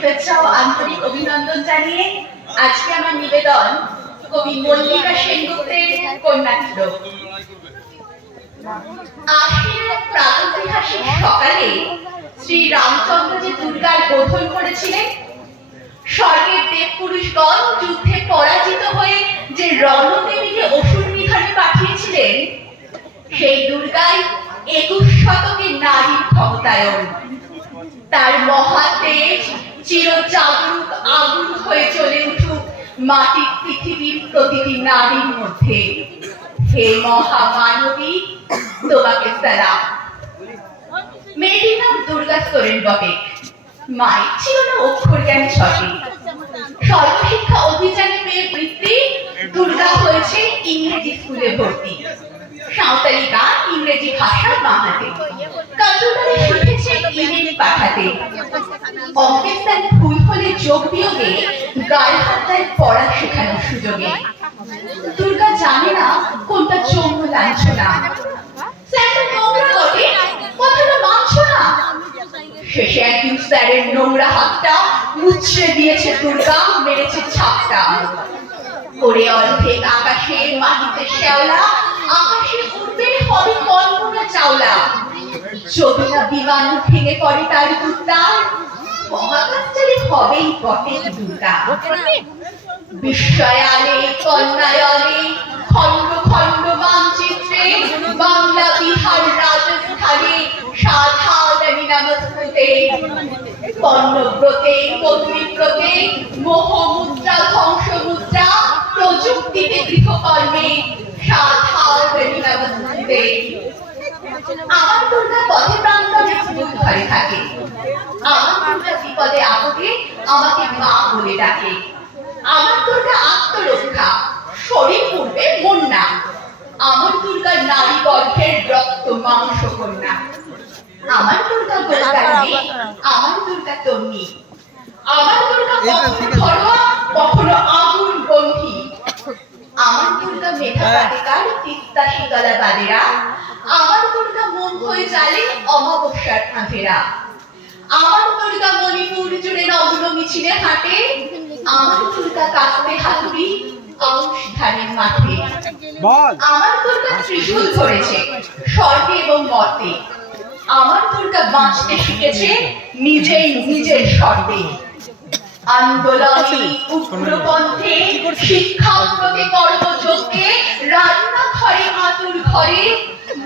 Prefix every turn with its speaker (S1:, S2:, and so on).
S1: শুভেচ্ছা ও আন্তরিক অভিনন্দন জানিয়ে আজকে আমার নিবেদন কবি মল্লিকা সেনগুপ্তের আশির এক প্রাগৈতিহাসিক সকালে শ্রী রামচন্দ্র যে দুর্গার করেছিলেন। স্বর্গের দেব পুরুষগণ যুদ্ধে পরাজিত হয়ে যে রণদেবীকে অসুর নিধনে পাঠিয়েছিলেন, সেই দুর্গাই একুশ শতকের নারীর ক্ষমতায়ন। তার মহাতেজ চিরজাগরুক আগুন হয়ে চলে উঠুক মাটির পৃথিবীর প্রতিটি নারীর মধ্যে। হে মহামানবী, তোমাকে সালাম। মেয়েটির নাম দুর্গা সোরেন বটে। মায়ের ছিল না অক্ষর জ্ঞান ছটে সর্বশিক্ষা অভিযানে পেয়ে বৃত্তি দুর্গা হয়েছে ইংরেজি স্কুলে ভর্তি। সাঁওতালি গান ইংরেজি ভাষা বাংলাতে। কম্পিউটারে ইমেল পাঠাতে তার ভুল হলে যোগ বিয়োগে গায়ে হাত দেয় পড়া শেখানোর সুযোগে দুর্গা জানে না কোনটা চৌম লাঞ্ছনা শেষে একদিন স্যারের নোংরা হাতটা মুচড়ে দিয়েছে দুর্গা মেরেছে ছাপটা ওরে অর্ধেক আকাশে মাটিতে শ্যাওলা, আকাশে উঠবে হবে কল্পনা চাওলা। যদি না বিমান ভেঙে পড়ে তার দুর্দার মহাকাশচারী হবেই বটে দুর্গা বিস্ময়ালে কন্যায়লে খণ্ড খণ্ড মানচিত্রে, বাংলা বিহার রাজস্থানে, সাধারণী নমস্কৃতে, পণ্যব্রতে, পত্নীব্রতে, মোহমুদ্রা ধ্বংস মুদ্রা প্রযুক্তিতে গৃহকর্মে, সাধারণী নমস্কৃতে আমার দুর্গা পথে প্রান্তরে ধরে থাকে। আমার দুর্গা বিপদে আপদে আমাকে মা বলে ডাকে। আমার দুর্গা আত্মরক্ষা শরীর পূর্বে মন না আমার দুর্গা নারী গর্ভের রক্ত মাংস কন্যা। আমার দুর্গা গোলকান্ডি আমার দুর্গা তন্নি। আমার দুর্গা কখনো ঘরোয়া কখনো আগুন বন্ধি। আমার দুর্গা মেধা বালিকার তিস্তা শীতলা বাদেরা হয়ে চালে অমাবস্যার আঁধেরা আমার দুর্গা মণিপুর জুড়ে নগ্ন মিছিলে হাঁটে আমার দুর্গা কাস্তে হাতুড়ি আউশ ধানের মাঠে। আমার ত্রিশূল ধরেছে স্বর্গে এবং মর্তে। আমার দুর্গা বাঁচতে শিখেছে নিজেই নিজের স্বর্গে। আন্দোলনে উগ্রপন্থে শিক্ষাঙ্গতে কর্মযোগে